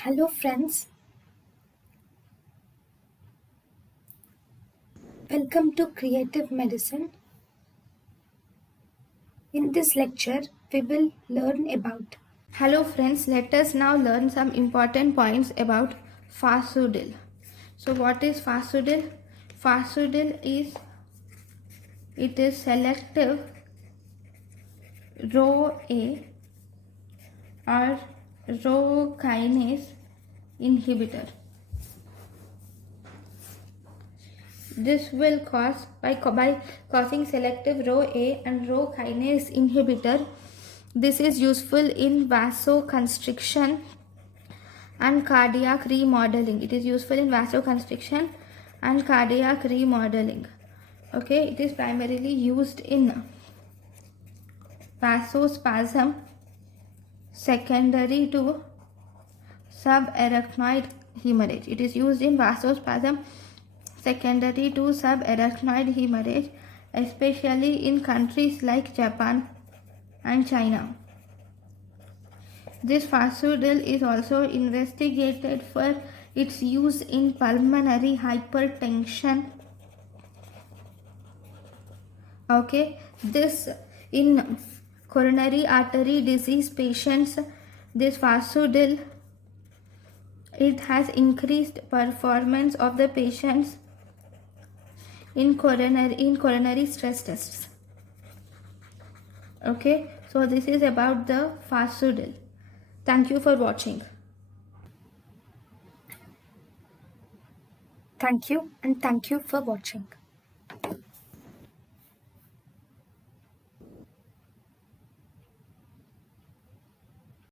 Hello friends, welcome to Creative Medicine. In this lecture, we will learn about. Hello friends, let us now learn some important points about Fasudil. So what is Fasudil? Fasudil is selective Rho A or Rho kinase inhibitor. This will cause by causing selective Rho A and Rho kinase inhibitor. This is useful in vasoconstriction and cardiac remodeling. It is useful in vasoconstriction and cardiac remodeling. Okay, it is primarily used in vasospasm secondary to subarachnoid hemorrhage. It is used in vasospasm secondary to subarachnoid hemorrhage, especially in countries like Japan and China. This Fasudil is also investigated for its use in pulmonary hypertension. Okay, this in coronary artery disease patients, this Fasudil, it has increased performance of the patients in coronary stress tests. Okay, so this is about the Fasudil. Thank you for watching. Thank you and thank you for watching.